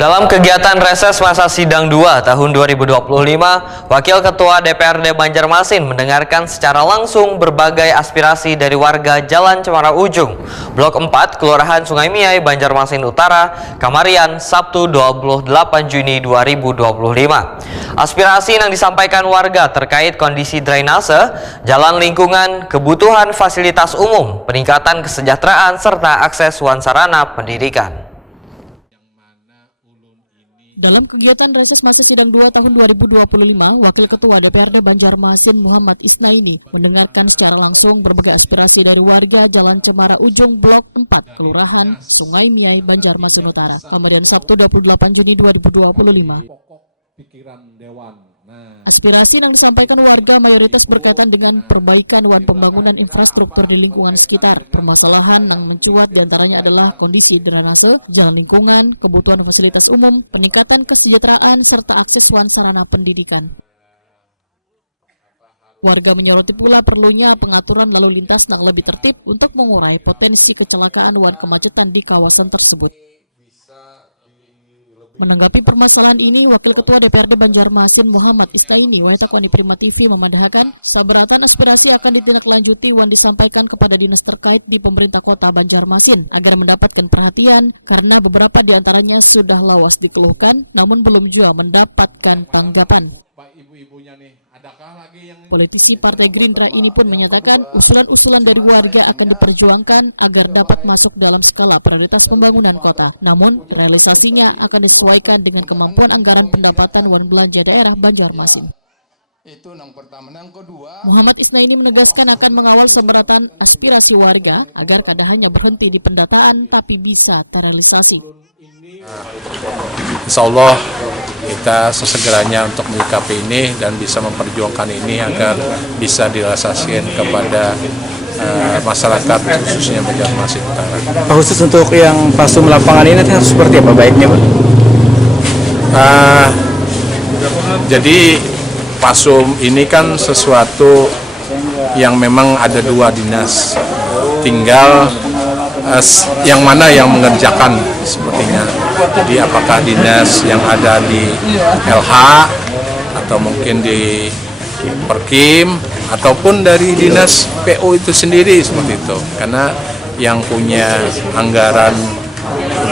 Dalam kegiatan reses masa sidang 2 tahun 2025, Wakil Ketua DPRD Banjarmasin mendengarkan secara langsung berbagai aspirasi dari warga Jalan Cemara Ujung, Blok 4, Kelurahan Sungai Miai, Banjarmasin Utara, Kamarian, Sabtu 28 Juni 2025. Aspirasi yang disampaikan warga terkait kondisi drainase, jalan lingkungan, kebutuhan fasilitas umum, peningkatan kesejahteraan, serta akses sarana pendidikan. Dalam kegiatan reses masa sidang 2 tahun 2025, Wakil Ketua DPRD Banjarmasin Muhammad Isnaini mendengarkan secara langsung berbagai aspirasi dari warga Jalan Cemara Ujung Blok 4, Kelurahan Sungai Miai, Banjarmasin Utara, Kamarian, Sabtu 28 Juni 2025. Aspirasi yang disampaikan warga mayoritas berkaitan dengan perbaikan dan pembangunan infrastruktur di lingkungan sekitar. Permasalahan yang mencuat diantaranya adalah kondisi drainase, jalan lingkungan, kebutuhan fasilitas umum, peningkatan kesejahteraan, serta akses sarana pendidikan. Warga menyoroti pula perlunya pengaturan lalu lintas yang lebih tertib untuk mengurai potensi kecelakaan dan kemacetan di kawasan tersebut. Menanggapi permasalahan ini, Wakil Ketua DPRD Banjarmasin Muhammad Isnaini Wahitakwani Prima TV memandahkan saberatan aspirasi akan ditindaklanjuti dan disampaikan kepada dinas terkait di pemerintah kota Banjarmasin agar mendapatkan perhatian karena beberapa di antaranya sudah lawas dikeluhkan namun belum juga mendapatkan tanggapan. Politisi Partai Gerindra ini pun menyatakan usulan-usulan dari warga akan diperjuangkan agar dapat masuk dalam skala prioritas pembangunan kota. Namun, realisasinya akan disesuaikan dengan kemampuan anggaran pendapatan dan belanja daerah Banjarmasin. Muhammad Isnaini menegaskan akan mengawal seberatan aspirasi warga agar kada hanya berhenti di pendataan tapi bisa terrealisasi. Insya Allah kita sesegeranya untuk menyikapi ini dan bisa memperjuangkan ini agar bisa direalisasikan kepada masyarakat khususnya Banjarmasin Utara. Khusus untuk yang pasum lapangan ini harus seperti apa baiknya, Pak? Jadi pasum ini kan sesuatu yang memang ada dua dinas, tinggal yang mana yang mengerjakan sepertinya. Jadi apakah dinas yang ada di LH atau mungkin di Perkim ataupun dari dinas PU itu sendiri seperti itu. Karena yang punya anggaran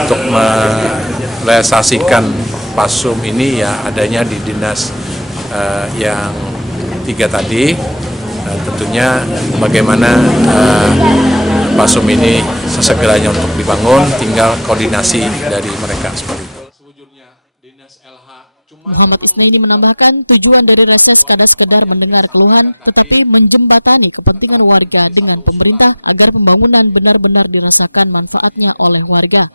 untuk merealisasikan pasum ini ya adanya di dinas yang tiga tadi. Dan tentunya bagaimana pasum ini sesegeranya untuk dibangun, tinggal koordinasi dari mereka seperti itu. Muhammad Isnaini menambahkan tujuan dari reses kada sekedar mendengar keluhan, tetapi menjembatani kepentingan warga dengan pemerintah agar pembangunan benar-benar dirasakan manfaatnya oleh warga.